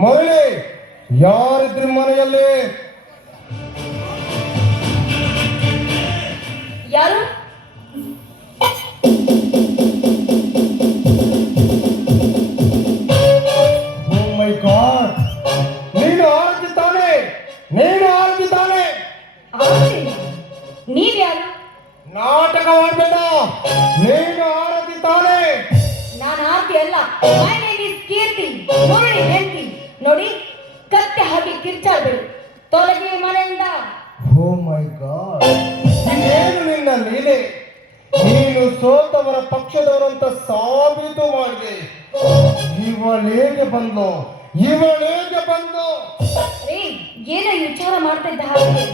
ಮರಳಿ ಯಾರಿದ್ರು ಮನೆಯಲ್ಲಿ? ಯಾರು? ಓ ಮೈ ಗಾಡ್, ನೀನು ಆರತಿದ್ದಾನೆ, ನೀನು ಆರತಿದ್ದಾನೆ. ನೀವ್ಯಾರು? ನಾಟಕ ಮಾಡಬೇಡ, ನೀನು ಆರತಿದ್ದಾನೆ. ನಾನು ಆರ್ತಿ ಅಲ್ಲ. ಮೈ ನೇಮ್ ಇಸ್ ಕೀರ್ತಿ, ಮುರಳಿ ಹೆಂಡತಿ. ನೋಡಿ, ಕತ್ತೆ ಹಾಗೆ ಕಿರ್ಚಾಡ್ಬೇಡಿ, ತೊಲಗಿ ಮನೆಯಿಂದ. ಓ ಮೈ ಗಾಡ್, ಇದೇನು ನಿನ್ನ ಲೀಲೆ? ನೀನು ಸೋತವರ ಪಕ್ಷದವರಂತ ಸಾಬೀತು ಮಾಡಿದೆ. ಇವಳೇಗೆ ಬಂದು ರೀ, ಏನೋ ವಿಚಾರ ಮಾಡ್ತಾ ಇದ್ದ ಹಾಗೆ.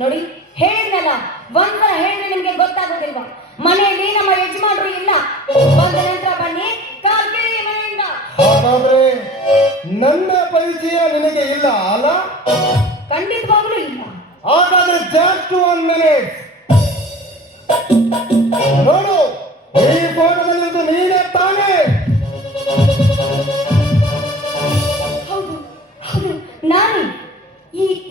ನೋಡಿ, ಹೇಳಿದ್ನಲ್ಲ, ಒಂದ್ಸಲ ಹೇಳಿದ್ರೆ ನಿಮ್ಗೆ ಗೊತ್ತಾಗೋದಿಲ್ವಾ? ಮನೆಯಲ್ಲಿ ನಮ್ಮ ಯಜಮಾನರು ಇಲ್ಲ, ಬಂದ ನಂತರ ಬನ್ನಿ, ಕಾಲ್ಕಿಳಿ ಮನೆಯಿಂದ. ಹಾಗಾದ್ರೆ ನನ್ನ ಪರಿಚಯ ನಿನಗೆ ಇಲ್ಲ ಅಲ್ಲ? ಖಂಡಿತವಾಗ್ಲೂ ಇಲ್ಲ. ಹಾಗಾದ್ರೆ ಜಸ್ಟ್ 1 minute ನೋಡು, ಈ ಫೋಟೋದಲ್ಲಿದ್ದು ನೀನೇ ತಾನೇ? ಹೌದು ಹೌದು, ನಾನು.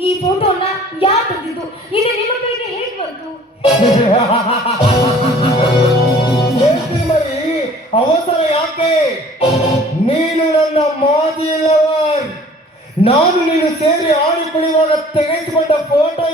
ಈ ಫೋಟೋನ ಯಾರು ತೆಗೆದಿದ್ದು? ಇದು ನಿಮ್ಮ ಕೈಗೆ ಹೇಗೆ ಬಂತು? ಮರಿ, ಅವಸರ ಯಾಕೆ? ನೀನು ನನ್ನ ಮಾಜಿ ಲವರ್. ನಾನು ನೀನು ಸೇರಿ ಆಡಿ ಕುಡಿಯುವಾಗ ತೆಗೆದುಕೊಂಡ ಫೋಟೋ